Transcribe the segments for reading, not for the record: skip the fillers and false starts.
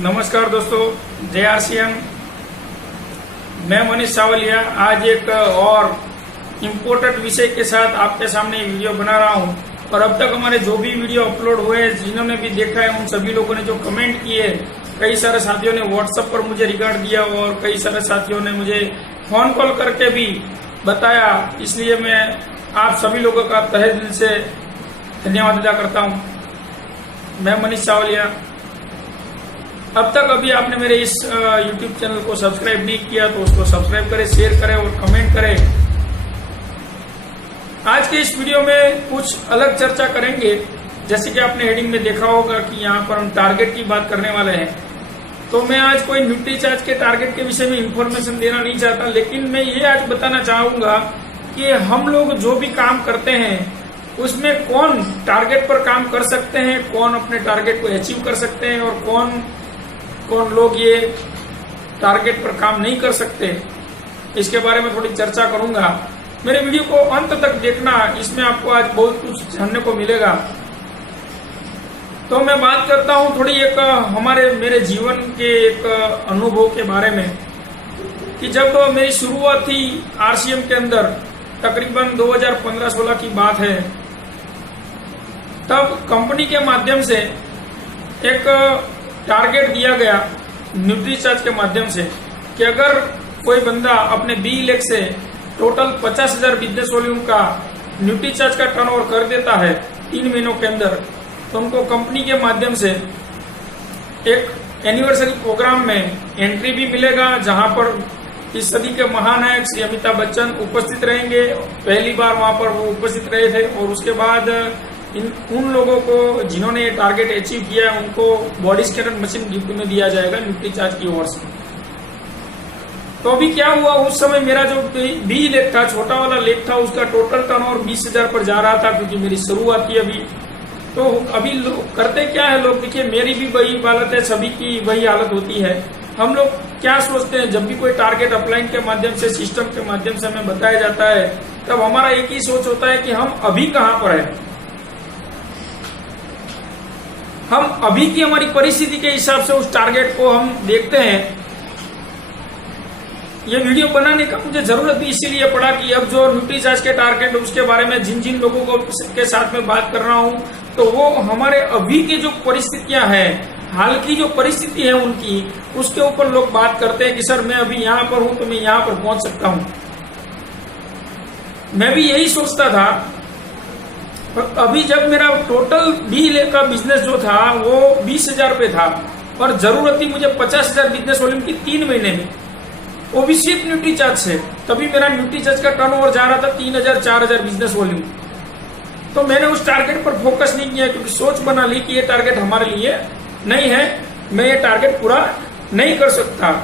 नमस्कार दोस्तों, जय आरसीएम। मैं मनीष सावलिया आज एक और इम्पोर्टेंट विषय के साथ आपके सामने वीडियो बना रहा हूं। और अब तक हमारे जो भी वीडियो अपलोड हुए, जिन्होंने भी देखा है, उन सभी लोगों ने जो कमेंट किए, कई सारे साथियों ने व्हाट्सएप पर मुझे रिकॉर्ड दिया और कई सारे साथियों ने मुझे फोन कॉल करके भी बताया। इसलिए मैं आप सभी लोगों का तहे दिल से धन्यवाद अदा करता हूं। मैं मनीष सावलिया। अब तक अभी आपने मेरे इस YouTube चैनल को सब्सक्राइब नहीं किया तो उसको सब्सक्राइब करें, शेयर करें और कमेंट करें। आज के इस वीडियो में कुछ अलग चर्चा करेंगे। जैसे कि आपने हेडिंग में देखा होगा कि यहाँ पर हम टारगेट की बात करने वाले हैं। तो मैं आज कोई न्यूट्रीचार्ज के टारगेट के विषय में इंफॉर्मेशन देना नहीं चाहता, लेकिन मैं ये आज बताना चाहूंगा कि हम लोग जो भी काम करते हैं उसमें कौन टारगेट पर काम कर सकते हैं, कौन अपने टारगेट को अचीव कर सकते हैं और कौन लोग ये टारगेट पर काम नहीं कर सकते। इसके बारे में थोड़ी चर्चा करूंगा। मेरे वीडियो को अंत तक देखना, इसमें आपको आज बहुत कुछ जानने को मिलेगा। तो मैं बात करता हूं थोड़ी एक मेरे जीवन के एक अनुभव के बारे में कि जब मेरी शुरुआत थी आरसीएम के अंदर, तकरीबन 2015-16 की बात है, तब कंपनी के माध्यम से एक टारगेट दिया गया न्यूट्रीचार्ज के माध्यम से कि अगर कोई बंदा अपने 20 लाख से टोटल 50,000 बिजनेस वॉल्यूम का न्यूट्रीचार्ज का टर्नओवर कर देता है 3 महीनों के अंदर, तो उनको कंपनी के माध्यम से एक एनिवर्सरी प्रोग्राम में एंट्री भी मिलेगा, जहां पर इस सदी के महानायक श्री अमिताभ बच्चन उपस्थित रहेंगे। पहली बार वहां पर वो उपस्थित रहे थे और उसके बाद उन लोगों को जिन्होंने ये टारगेट अचीव किया है उनको बॉडी स्कैनर मशीन गिफ्ट में दिया जाएगा न्यूट्रीचार्ज की ओर से। तो अभी क्या हुआ, उस समय मेरा जो 20 लाख था, छोटा वाला लेख था, उसका टोटल टर्नओवर 20,000 पर जा रहा था, क्योंकि मेरी शुरुआत थी अभी। तो अभी करते क्या है लोग, देखिए मेरी भी वही हालत है, सभी की वही हालत होती है। हम लोग क्या सोचते हैं, जब भी कोई टारगेट अपलाइन के माध्यम से, सिस्टम के माध्यम से हमें बताया जाता है, तब हमारा एक ही सोच होता है कि हम अभी कहां पर है। हम अभी की हमारी परिस्थिति के हिसाब से उस टारगेट को हम देखते हैं। ये वीडियो बनाने का मुझे जरूरत भी इसीलिए पड़ा कि अब जो न्यूट्रीचार्ज के टारगेट, उसके बारे में जिन लोगों को के साथ में बात कर रहा हूं, तो वो हमारे अभी की जो परिस्थितियां हैं, हाल की जो परिस्थिति है उनकी, उसके ऊपर लोग बात करते हैं कि सर मैं अभी यहाँ पर हूं तो मैं यहाँ पर पहुंच सकता हूं। मैं भी यही सोचता था। अभी जब मेरा टोटल 20 लाख का बिजनेस जो था वो 20,000 पे था और जरूरत थी मुझे 50,000 बिजनेस वॉल्यूम की 3 महीने में, वो भी सिर्फ न्यूट्रीचार्ज से। तभी मेरा न्यूट्रीचार्ज का टर्नओवर जा रहा था 3,000-4,000 बिजनेस वॉल्यूम। तो मैंने उस टारगेट पर फोकस नहीं किया, क्योंकि सोच बना ली कि ये टारगेट हमारे लिए नहीं है, मैं ये टारगेट पूरा नहीं कर सकता।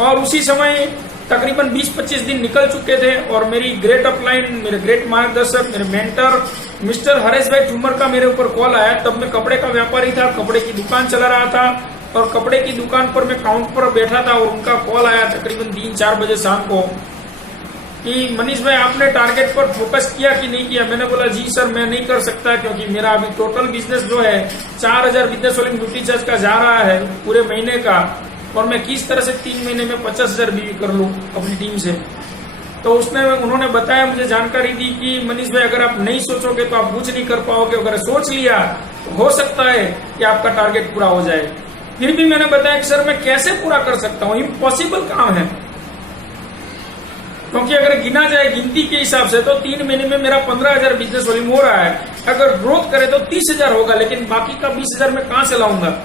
और उसी समय तकरीबन 20-25 दिन निकल चुके थे और मेरी ग्रेट अपलाइन, मेरे ग्रेट मार्गदर्शक, मेरे मेंटर मिस्टर हरेश भाई ठुमर का मेरे ऊपर कॉल आया। तब मैं कपड़े का व्यापारी था, कपड़े की दुकान चला रहा था और कपड़े की दुकान पर मैं काउंटर पर बैठा था और उनका कॉल आया तकरीबन 3-4 बजे शाम को कि मनीष भाई आपने टारगेट पर फोकस किया कि नहीं किया। मैंने बोला जी सर मैं नहीं कर सकता, क्योंकि मेरा अभी टोटल बिजनेस जो है 4,000 बिजनेस वॉल्यूम न्यूट्रीचार्ज का जा रहा है पूरे महीने का, और मैं किस तरह से 3 महीने में 50,000 बीवी कर लूं अपनी टीम से। तो उन्होंने बताया, मुझे जानकारी दी कि मनीष भाई अगर आप नहीं सोचोगे तो आप कुछ नहीं कर पाओगे, अगर सोच लिया तो हो सकता है कि आपका टारगेट पूरा हो जाए। फिर भी मैंने बताया कि सर मैं कैसे पूरा कर सकता हूँ, इम्पॉसिबल काम है। क्योंकि अगर गिना जाए गिनती के हिसाब से तो 3 महीने में मेरा 15,000 बिजनेस वॉल्यूम हो रहा है। अगर ग्रोथ करे तो 30,000 होगा, लेकिन बाकी का 20,000 मैं कहां से लाऊंगा।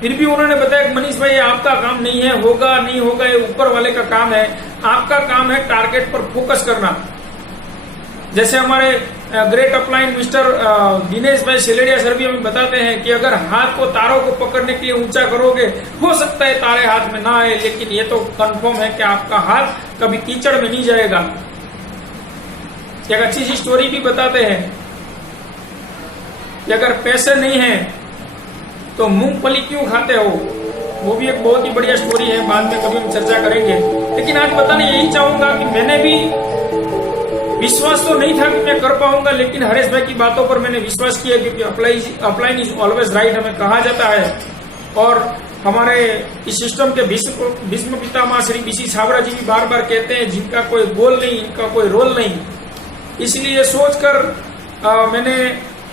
फिर भी उन्होंने बताया कि मनीष भाई ये आपका काम नहीं है, होगा नहीं होगा ये ऊपर वाले का काम है, आपका काम है टारगेट पर फोकस करना। जैसे हमारे ग्रेट अपलाइन मिस्टर दिनेश भाई सिलेडिया सर भी हमें बताते हैं कि अगर हाथ को तारों को पकड़ने के लिए ऊंचा करोगे, हो सकता है तारे हाथ में ना आए, लेकिन ये तो कंफर्म है कि आपका हाथ कभी कीचड़ में नहीं जाएगा। एक अच्छी सी स्टोरी भी बताते हैं कि अगर पैसे नहीं है तो मूंगफली क्यों खाते हो, वो भी एक बहुत ही बढ़िया स्टोरी है, बाद में कभी हम चर्चा करेंगे। लेकिन आज बताने यही चाहूंगा कि मैंने भी विश्वास तो नहीं था कि मैं कर पाऊंगा, लेकिन हरेश भाई की बातों पर मैंने विश्वास किया, क्योंकि अपलाइन इज ऑलवेज राइट हमें कहा जाता है। और हमारे इस सिस्टम के भीष्म पितामह श्री बीसी छाबड़ा जी भी बार बार कहते हैं, जिनका कोई गोल नहीं, इनका कोई रोल नहीं। इसलिए सोचकर मैंने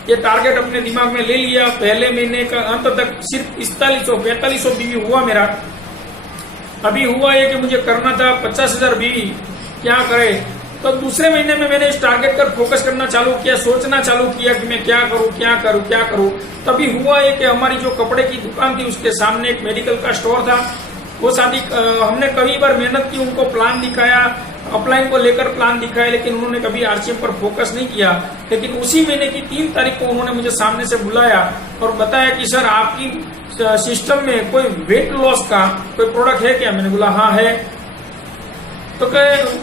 ये टारगेट अपने दिमाग में ले लिया। पहले महीने का अंत तक सिर्फ 4500 बीवी हुआ मेरा। अभी हुआ है कि मुझे करना था 50,000 बीवी, क्या करे। तो दूसरे महीने में मैंने इस टारगेट पर फोकस करना चालू किया, सोचना चालू किया कि मैं क्या करूं। तभी हुआ है कि हमारी जो कपड़े की दुकान थी उसके सामने एक मेडिकल का स्टोर था। वो शादी हमने कई बार मेहनत की, उनको प्लान दिखाया, अपलाइन को लेकर प्लान दिखाया, लेकिन उन्होंने कभी आरसीएम पर फोकस नहीं किया। लेकिन उसी महीने की 3 तारीख को उन्होंने मुझे सामने से बुलाया और बताया कि सर आपकी सिस्टम में कोई वेट लॉस का कोई प्रोडक्ट है क्या? मैंने बोला हाँ है। तो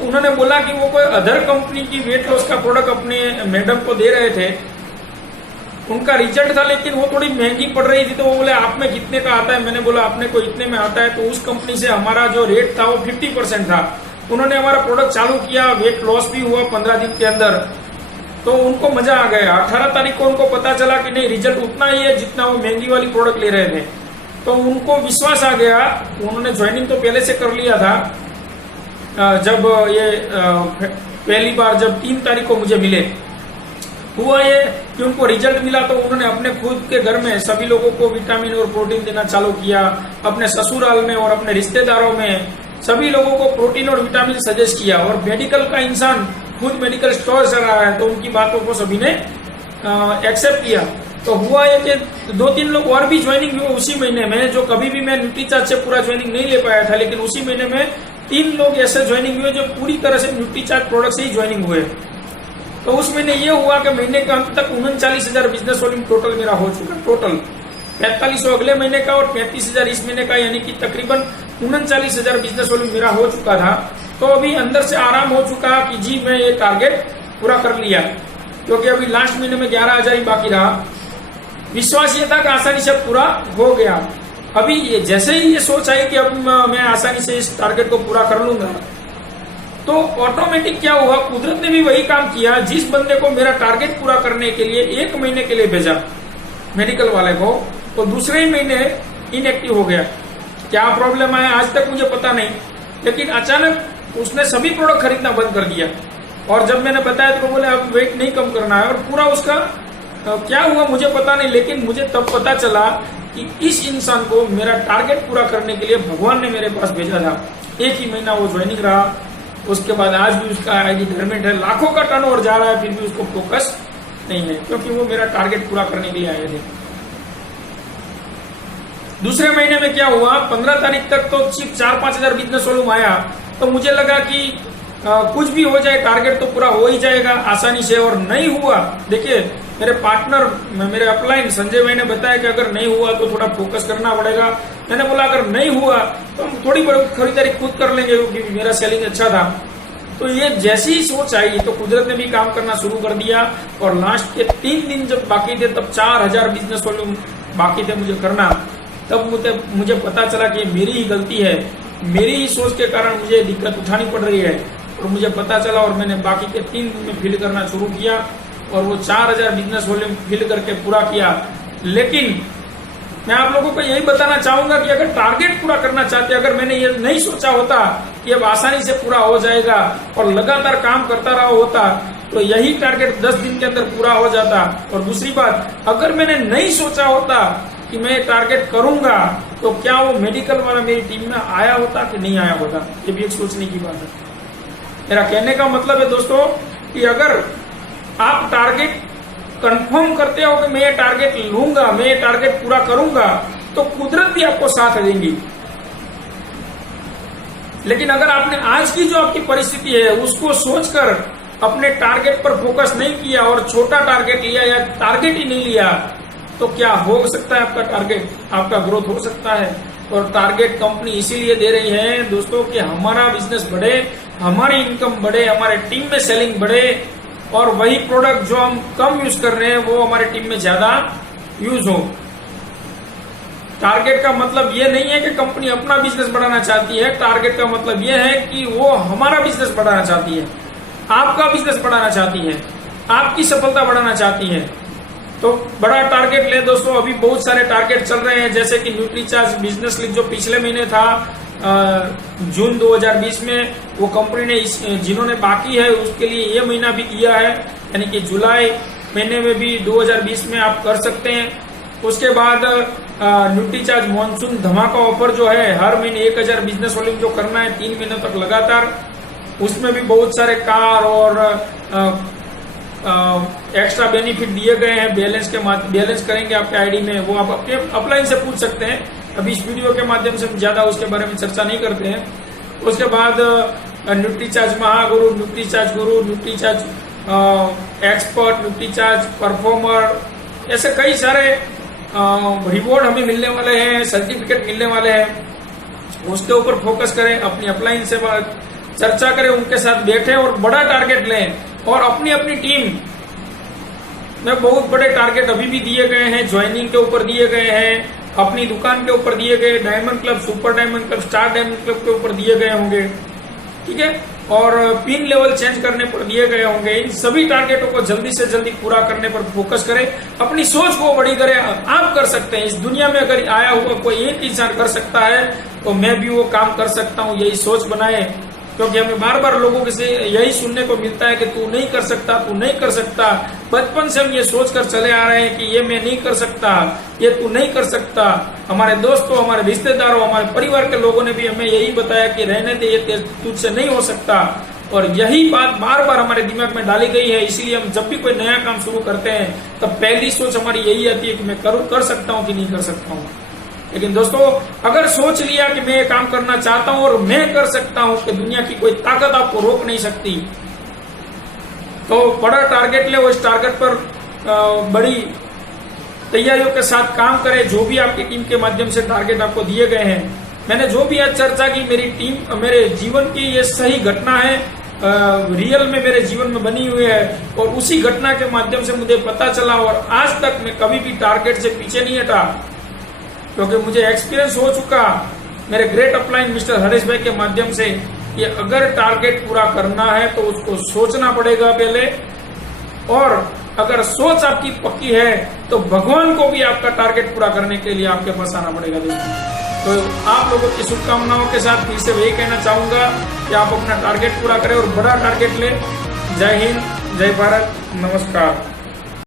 उन्होंने बोला कि वो कोई अदर कंपनी की वेट लॉस का प्रोडक्ट अपने मैडम को दे रहे थे, उनका रिजल्ट था, लेकिन वो थोड़ी महंगी पड़ रही थी। तो वो बोले आप में कितने का आता है? मैंने बोला अपने को इतने में आता है। तो उस कंपनी से हमारा जो रेट था वो 50% था। उन्होंने हमारा प्रोडक्ट चालू किया, वेट लॉस भी हुआ 15 दिन के अंदर। तो उनको मजा आ गया। 18 तारीख को उनको पता चला कि नहीं, रिजल्ट उतना ही है जितना वो महंगी वाली प्रोडक्ट ले रहे थे। तो उनको विश्वास आ गया। उन्होंने ज्वाइनिंग तो पहले से कर लिया था। जब ये पहली बार जब 3 तारीख को मुझे मिले, हुआ ये कि उनको रिजल्ट मिला तो उन्होंने अपने खुद के घर में सभी लोगों को विटामिन और प्रोटीन देना चालू किया। अपने ससुराल में और अपने रिश्तेदारों में सभी लोगों को प्रोटीन और विटामिन सजेस्ट किया। और मेडिकल का इंसान खुद मेडिकल स्टोर चल रहा है, तो उनकी बातों को सभी ने एक्सेप्ट किया। तो हुआ ये कि 2-3 लोग और भी ज्वाइनिंग हुए उसी महीने में, जो कभी भी मैं न्यूट्रीचार्ज से पूरा ज्वाइनिंग नहीं ले पाया था। लेकिन उसी महीने में 3 लोग ऐसे ज्वाइनिंग हुए जो पूरी तरह से न्यूट्रीचार्ज प्रोडक्ट से ही ज्वाइनिंग हुए। तो उस महीने ये हुआ कि महीने के अंत तक 39,000 बिजनेस वॉल्यूम टोटल मेरा हो चुका। टोटल 4500 अगले महीने का और 35,000 इस महीने का, यानी कि तकरीबन 39,000 बिजनेस वॉल्यूम मेरा हो चुका था। तो अभी अंदर से आराम हो चुका कि जी मैं ये टारगेट पूरा कर लिया, क्योंकि अभी लास्ट महीने में 11,000 ही बाकी रहा। विश्वास ये था कि आसानी से पूरा हो गया। अभी ये जैसे ही ये सोच आई कि अब मैं आसानी से इस टारगेट को पूरा कर लूंगा, तो ऑटोमेटिक क्या हुआ, कुदरत ने भी वही काम किया। जिस बंदे को मेरा टारगेट पूरा करने के लिए 1 महीने के लिए भेजा मेडिकल वाले को, तो दूसरे ही महीने इनएक्टिव हो गया। क्या प्रॉब्लम आया आज तक मुझे पता नहीं, लेकिन अचानक उसने सभी प्रोडक्ट खरीदना बंद कर दिया। और जब मैंने बताया तो बोले अब वेट नहीं कम करना है, और पूरा उसका क्या हुआ मुझे पता नहीं। लेकिन मुझे तब पता चला कि इस इंसान को मेरा टारगेट पूरा करने के लिए भगवान ने मेरे पास भेजा था। 1 ही महीना वो ज्वाइनिंग रहा, उसके बाद आज भी उसका आईडी डोरमेंट है, लाखों का टर्नओवर जा रहा है, फिर भी उसको फोकस नहीं है, क्योंकि वो मेरा टारगेट पूरा करने के लिए आए थे। दूसरे महीने में क्या हुआ, 15 तारीख तक तो सिर्फ 4-5 हजार बिजनेस वॉल्यूम आया। तो मुझे लगा कि कुछ भी हो जाए, टारगेट तो पूरा हो ही जाएगा आसानी से, और नहीं हुआ। देखिए मेरे पार्टनर, मेरे अपलाइन संजय भाई ने बताया कि अगर नहीं हुआ तो थोड़ा फोकस करना पड़ेगा। मैंने बोला अगर नहीं हुआ तो हम थोड़ी बहुत खरीदारी खुद कर लेंगे, क्योंकि मेरा सेलिंग अच्छा था। तो ये जैसी ही सोच आई तो कुदरत ने भी काम करना शुरू कर दिया। और लास्ट के 3 दिन जब बाकी थे, तब 4,000 बिजनेस वॉल्यूम बाकी थे मुझे करना। तब मुझे पता चला कि मेरी ही गलती है, मेरी ही सोच के कारण मुझे दिक्कत उठानी पड़ रही है। और मुझे पता चला और मैंने बाकी के 3 दिन में फिल करना शुरू किया, और वो 4,000 बिजनेस वॉल्यूम फिल करके पूरा किया। लेकिन मैं आप लोगों को यही बताना चाहूंगा कि अगर टारगेट पूरा करना चाहते, अगर मैंने ये नहीं सोचा होता कि अब आसानी से पूरा हो जाएगा और लगातार काम करता रहा होता, तो यही टारगेट 10 दिन के अंदर पूरा हो जाता। और दूसरी बात, अगर मैंने नहीं सोचा होता कि मैं टारगेट करूंगा, तो क्या वो मेडिकल वाला मेरी टीम में आया होता कि नहीं आया होता, ये भी एक सोचने की बात है। मेरा कहने का मतलब है दोस्तों कि अगर आप टारगेट कंफर्म करते हो कि मैं ये टारगेट लूंगा, मैं ये टारगेट पूरा करूंगा, तो कुदरत भी आपको साथ देंगी। लेकिन अगर आपने आज की जो आपकी परिस्थिति है उसको सोचकर अपने टारगेट पर फोकस नहीं किया और छोटा टारगेट लिया या टारगेट ही नहीं लिया, तो क्या हो सकता है आपका टारगेट, आपका ग्रोथ हो सकता है। और टारगेट कंपनी इसीलिए दे रही है दोस्तों कि हमारा बिजनेस बढ़े, हमारी इनकम बढ़े, हमारे टीम में सेलिंग बढ़े, और वही प्रोडक्ट जो हम कम यूज कर रहे हैं वो हमारे टीम में ज्यादा यूज हो। टारगेट का मतलब ये नहीं है कि कंपनी अपना बिजनेस बढ़ाना चाहती है, टारगेट का मतलब ये है कि वो हमारा बिजनेस बढ़ाना चाहती है, आपका बिजनेस बढ़ाना चाहती है, आपकी सफलता बढ़ाना चाहती है। तो बड़ा टारगेट ले दोस्तों। अभी बहुत सारे टारगेट चल रहे हैं, जैसे कि न्यूट्रीचार्ज बिजनेस लीग जो पिछले महीने था जून 2020 में, वो कंपनी ने जिन्होंने बाकी है उसके लिए ये महीना भी दिया है, यानी कि जुलाई महीने में भी 2020 में आप कर सकते हैं। उसके बाद न्यूट्रीचार्ज मॉनसून धमाका ऑफर जो है, हर महीने 1000 बिजनेस वॉल्यूम जो करना है 3 महीनों तक लगातार, उसमें भी बहुत सारे कार और एक्स्ट्रा बेनिफिट दिए गए हैं। बैलेंस करेंगे आपके आईडी में, वो आप अपने अपलाइन से पूछ सकते हैं। अभी इस वीडियो के माध्यम से हम ज्यादा उसके बारे में चर्चा नहीं करते हैं। उसके बाद न्यूट्रीचार्ज महागुरु, न्यूट्रीचार्ज गुरु, न्यूट्रीचार्ज एक्सपर्ट, न्यूट्रीचार्ज परफॉर्मर, ऐसे कई सारे रिवॉर्ड हमें मिलने वाले हैं, सर्टिफिकेट मिलने वाले हैं। उसके ऊपर फोकस करें, अपनी अपलाइन से चर्चा करें, उनके साथ बैठे और बड़ा टारगेट लें। और अपनी अपनी टीम में बहुत बड़े टारगेट अभी भी दिए गए हैं, ज्वाइनिंग के ऊपर दिए गए हैं, अपनी दुकान के ऊपर दिए गए, diamond club, super diamond club, star diamond club के ऊपर दिए गए होंगे, ठीक है, और पिन लेवल चेंज करने पर दिए गए होंगे। इन सभी टारगेटों को जल्दी से जल्दी पूरा करने पर फोकस करें, अपनी सोच को बड़ी करें। आप कर सकते हैं। इस दुनिया में अगर आया हुआ कोई एक इंसान कर सकता है तो मैं भी वो काम कर सकता हूँ, यही सोच बनाए। क्योंकि हमें बार बार लोगों से यही सुनने को मिलता है कि तू नहीं कर सकता, तू नहीं कर सकता। बचपन से हम ये सोचकर चले आ रहे हैं कि ये मैं नहीं कर सकता, ये तू नहीं कर सकता। हमारे दोस्तों, हमारे रिश्तेदारों, हमारे परिवार के लोगों ने भी हमें यही बताया कि रहने दे, ये तुझसे नहीं हो सकता। और यही बात बार बार हमारे दिमाग में डाली गई है। इसीलिए हम जब भी कोई नया काम शुरू करते हैं तब पहली सोच हमारी यही आती है कि मैं कर सकता हूँ कि नहीं कर सकता हूँ। लेकिन दोस्तों, अगर सोच लिया कि मैं ये काम करना चाहता हूं और मैं कर सकता हूं, कि दुनिया की कोई ताकत आपको रोक नहीं सकती, तो बड़ा टारगेट ले, उस टारगेट पर बड़ी तैयारियों के साथ काम करें। जो भी आपकी टीम के माध्यम से टारगेट आपको दिए गए हैं, मैंने जो भी आज चर्चा की, मेरी टीम, मेरे जीवन की ये सही घटना है, रियल में मेरे जीवन में बनी हुई है, और उसी घटना के माध्यम से मुझे पता चला। और आज तक मैं कभी भी टारगेट से पीछे नहीं हटा, क्योंकि मुझे एक्सपीरियंस हो चुका मेरे ग्रेट अपलाइन मिस्टर हरीश भाई के माध्यम से कि अगर टारगेट पूरा करना है तो उसको सोचना पड़ेगा पहले, और अगर सोच आपकी पक्की है तो भगवान को भी आपका टारगेट पूरा करने के लिए आपके पास आना पड़ेगा दोस्तों। तो आप लोगों की शुभकामनाओं के साथ फिर से वही कहना चाहूंगा कि आप अपना टारगेट पूरा करें और बड़ा टारगेट लें। जय हिंद, जय भारत, नमस्कार।